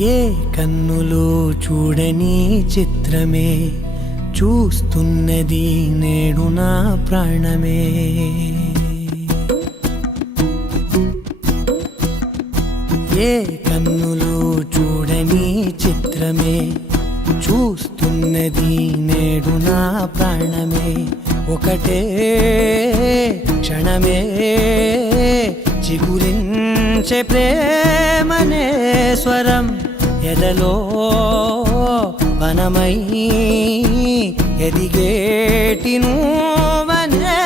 ఏ కన్నులు చూడని చిత్రమే చూస్తున్నది నేడు నా ప్రాణమే. ఏ కన్నులు చూడని చిత్రమే చూస్తున్నది నేడు నా ప్రాణమే. ఒకటే క్షణమే చిగురించే ప్రేమనే స్వరం ఎదలో వనమై ఎదిగేటి నువ్వనే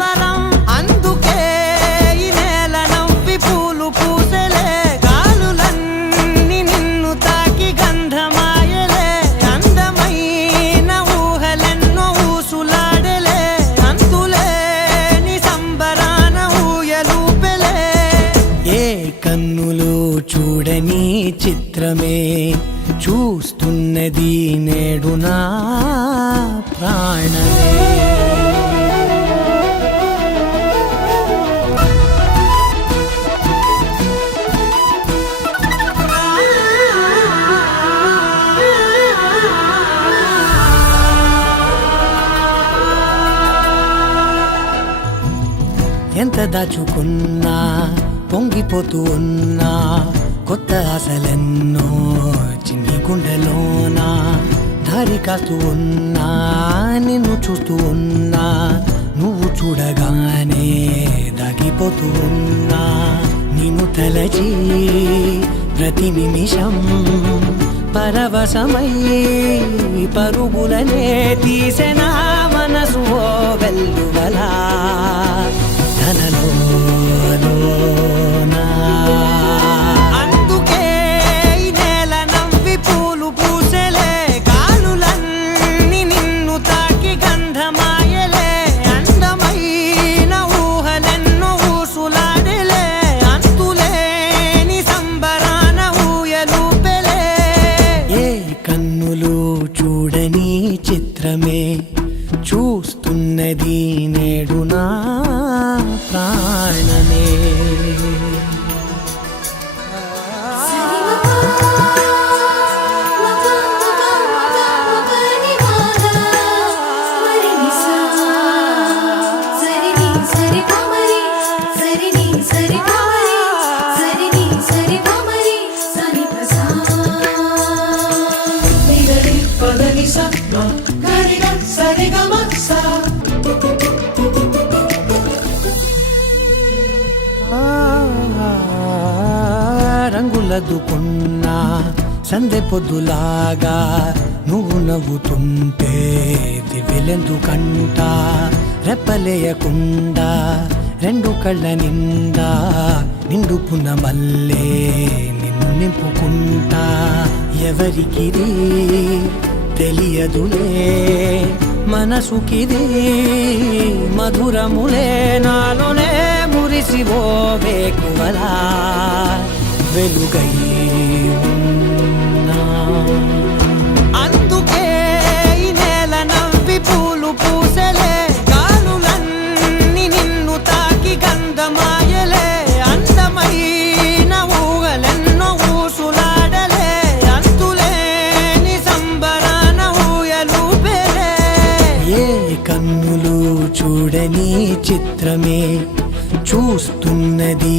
వరం. అందుకే ఈ నేల నవ్వి పూలు పూసెలే, గాలులన్నీ నిన్ను తాకి గంధమాయలే. అందమైన ఊహలెన్నో ఊసులాడలే, అంతులేని సంబరాన ఊయలూపెలే. ఏ కన్నులు చూడని చిత్రమే చూస్తున్నది నేడు నా ప్రాణమే. ఎంత దాచుకున్నా పొంగిపోతూ ఉన్నా, కొత్త ఆశలెన్నో చిన్ని గుండెలోనా దారి కాస్తూ ఉన్నా. నిన్ను చూస్తూ ఉన్నా, నువ్వు చూడగానే దాగిపోతూ ఉన్నా. నిన్ను తలచి ప్రతి నిమిషం పరవశమై పరుగులనే తీసెనా మనసు ఓ వెల్లువలా ధనలోనా. అందుకే ఈ నేల నవ్వి పూలు పూసెలే, గాలులన్నీ నిన్ను తాకి గంధమాయలే. అందమైన ఊహలెన్నో ఊసులాడలే, అంతులేని సంబరాన ఊయలూపెలే. ఏ కన్నులు చూడని చిత్రమే చూస్తున్నది నేడు నా ప్రాణమే. రంగులదుకున్నా సందె పొద్దులాగా నువ్వు నవ్వుతుంటే దివిలెందుకంట. రెప్పలేయకుండా రెండు కళ్ళ నిండా నిండుకున్న మల్లే నిన్ను నింపుకుంటా. ఎవరికిది తెలియదులే మనసుకిది మధురములే, నాలోనే మురిసివో వేకువలా వెలుగై ఉన్నా. అందుకే ఈ నేల నవ్వి పూలు పూసెలే, గాలులన్నీ నిన్ను తాకి గంధమాయలే. అందమైన ఊహలెన్నో ఊసులాడలే, అంతులేని సంబరాన ఊయలూపెలే. ఏ కన్నులు చూడని చిత్రమే చూస్తున్నది